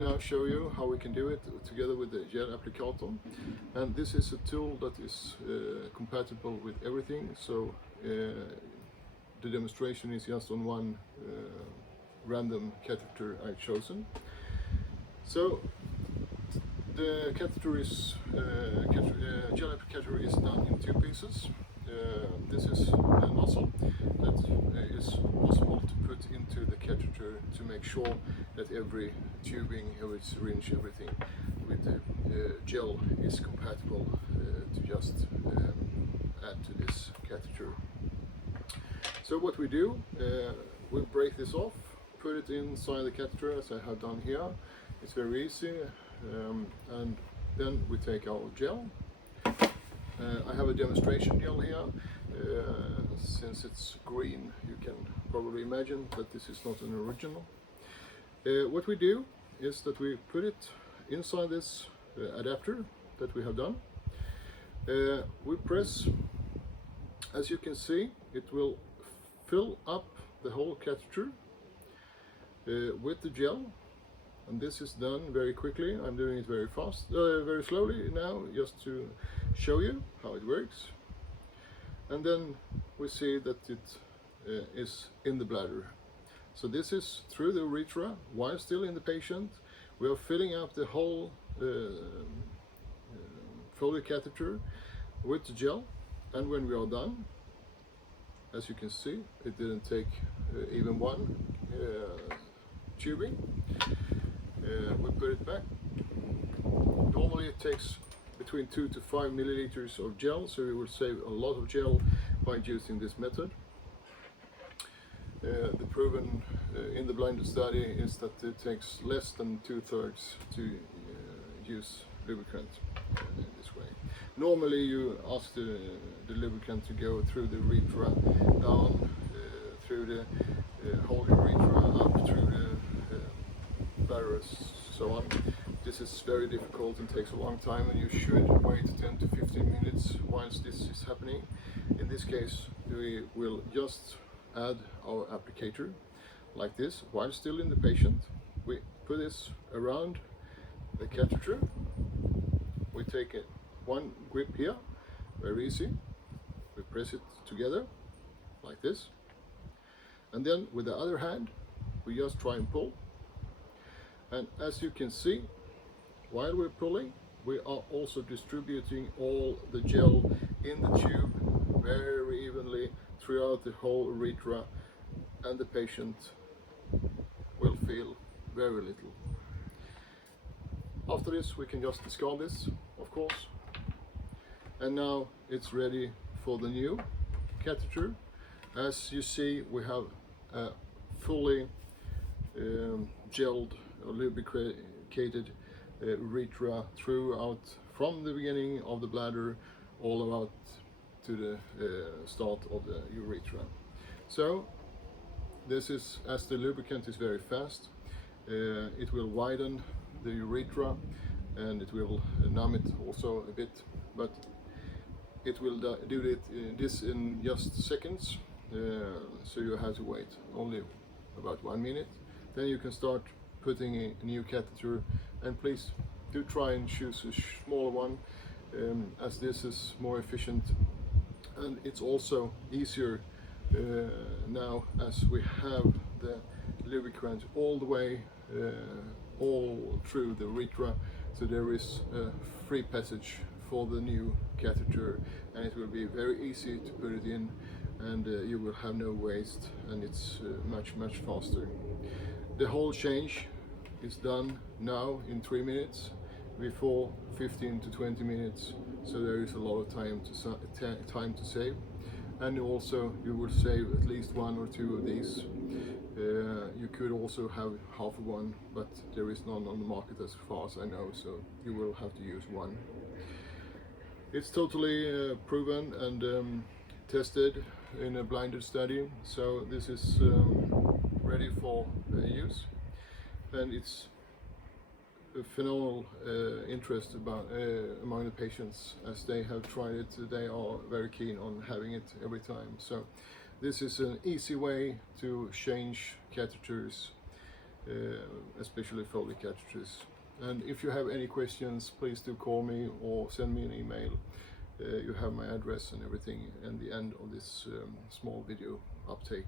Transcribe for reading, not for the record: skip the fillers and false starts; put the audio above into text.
Now show you how we can do it together with the Gelapplikatorn, and this is a tool that is compatible with everything, so the demonstration is just on one random catheter I've chosen. So the catheter is Gelapplikator is done in two pieces. This is a nozzle that is possible to put into the catheter to make sure that every tubing, every syringe, everything with the gel is compatible to just add to this catheter. So what we do, we break this off, put it inside the catheter as I have done here. It's very easy, and then we take our gel. I have a demonstration gel here. Since it's green, you can probably imagine that this is not an original. What we do is that we put it inside this adapter that we have done. We press, as you can see, it will fill up the whole catheter with the gel. And this is done very quickly. I'm doing it very fast, very slowly now, just to show you how it works. And then we see that it is in the bladder. So this is through the urethra while still in the patient. We are filling up the whole Foley catheter with the gel, and when we are done, as you can see, it didn't take even one tubing. We put it back. Normally it takes between 2 to 5 milliliters of gel, so we will save a lot of gel by using this method. The proven in the blinded study is that it takes less than 2/3 to use lubricant in this way. Normally you ask the lubricant to go through the urethra, down through the whole urethra, up through the bladder, so on. This is very difficult and takes a long time, and you should wait 10 to 15 minutes whilst this is happening. In this case, we will just add our applicator like this while still in the patient. We put this around the catheter. We take one grip here, very easy. We press it together like this, and then with the other hand we just try and pull. And as you can see, while we're pulling, we are also distributing all the gel in the tube very evenly throughout the whole urethra, and the patient will feel very little. After this, we can just discard this, of course. And now it's ready for the new catheter. As you see, we have a fully gelled or lubricated urethra throughout, from the beginning of the bladder all out to the start of the urethra. So this is, as the lubricant is very fast, it will widen the urethra and it will numb it also a bit, but it will do this in just seconds, so you have to wait only about 1 minute. Then you can start putting a new catheter, and please do try and choose a smaller one, as this is more efficient, and it's also easier now as we have the lubricant all the way all through the urethra, so there is a free passage for the new catheter, and it will be very easy to put it in, and you will have no waste, and it's much faster. The whole change is done now in 3 minutes, before 15 to 20 minutes, so there is a lot of time to save, and also you will save at least 1 or 2 of these. You could also have half of one, but there is none on the market as far as I know, so you will have to use one. It's totally proven and tested in a blinded study, so this is ready for use, and it's a phenomenal interest among the patients. As they have tried it, they are very keen on having it every time. So this is an easy way to change catheters especially Foley catheters. And if you have any questions, please do call me or send me an email. You have my address and everything in the end of this small video uptake.